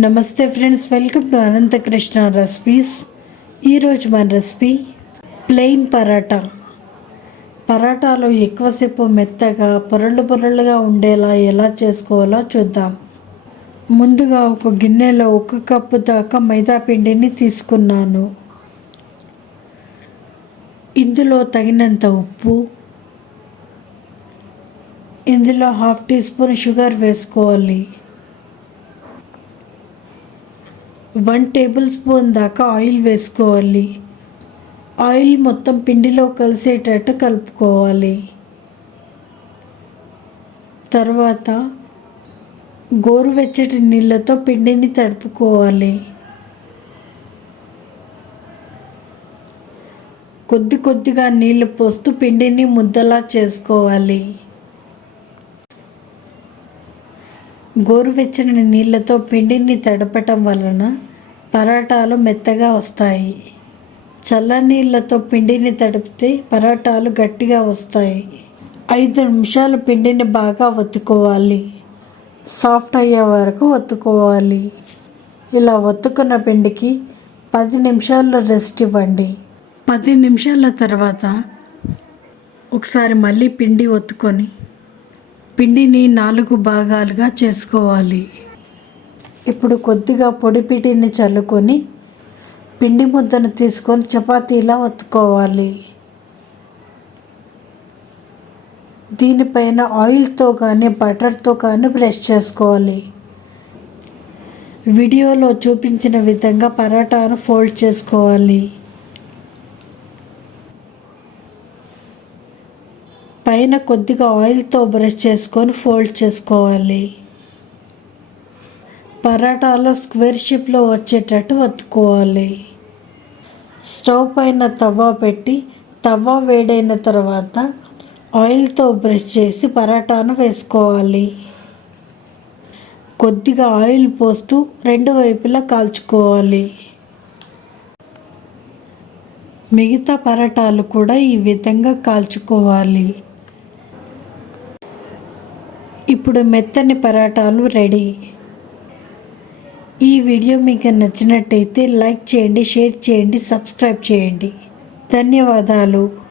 నమస్తే friends welcome to Anantakrishna recipes. ఈరోజు మన రెసిపీ ప్లెయిన్ పరాటా. పరాటాలో ఎక్కువసేపు మెత్తగా పొరళ్ళు పొరళ్ళుగా ఉండేలా ఎలా చేసుకోవాలో చూద్దాం. ముందుగా ఒక గిన్నెలో ఒక కప్పు దాకా మైదా పిండిని తీసుకున్నాను. ఇందులో తగినంత ఉప్పు ఇందులో హాఫ్ టీ స్పూన్ షుగర్ వేసుకోవాలి. వన్ టేబుల్ స్పూన్ దాకా ఆయిల్ వేసుకోవాలి. ఆయిల్ మొత్తం పిండిలో కలిసేటట్టు కలుపుకోవాలి. తర్వాత గోరువెచ్చటి నీళ్ళతో పిండిని తడుపుకోవాలి. కొద్ది కొద్దిగా నీళ్ళు పోస్తూ పిండిని ముద్దలా చేసుకోవాలి. గోరువెచ్చని నీళ్ళతో పిండిని తడపటం వలన పరాటాలు మెత్తగా వస్తాయి. చల్ల నీళ్ళతో పిండిని తడిపితే పరాటాలు గట్టిగా వస్తాయి. ఐదు నిమిషాలు పిండిని బాగా ఒత్తుకోవాలి. సాఫ్ట్ అయ్యే వరకు ఒత్తుకోవాలి. ఇలా ఒత్తుకున్న పిండికి పది నిమిషాల్లో రెస్ట్ ఇవ్వండి. పది నిమిషాల తర్వాత ఒకసారి మళ్ళీ పిండి ఒత్తుకొని పిండిని నాలుగు భాగాలుగా చేసుకోవాలి. ఇప్పుడు కొద్దిగా పొడి పిండిని చల్లుకొని పిండి ముద్దను తీసుకొని చపాతీలా ఒత్తుకోవాలి. దీనిపైన ఆయిల్తో కానీ బటర్తో కానీ బ్రష్ చేసుకోవాలి. వీడియోలో చూపించిన విధంగా పరోటాను ఫోల్డ్ చేసుకోవాలి. పైన కొద్దిగా ఆయిల్తో బ్రష్ చేసుకొని ఫోల్డ్ చేసుకోవాలి. పరాటాలో స్క్వేర్ షేప్లో వచ్చేటట్టు వత్తుకోవాలి స్టవ్ పైన తవ్వ పెట్టి తవ్వ వేడైన తర్వాత ఆయిల్తో బ్రష్ చేసి పరాటాను వేసుకోవాలి. కొద్దిగా ఆయిల్ పోస్తూ రెండు వైపులా కాల్చుకోవాలి. మిగతా పరాటాలు కూడా ఈ విధంగా కాల్చుకోవాలి. ఇప్పుడు మెత్తని పరాటాలు రెడీ. ఈ వీడియో మీకు నచ్చినట్టయితే లైక్ చేయండి షేర్ చేయండి సబ్స్క్రైబ్ చేయండి. ధన్యవాదాలు.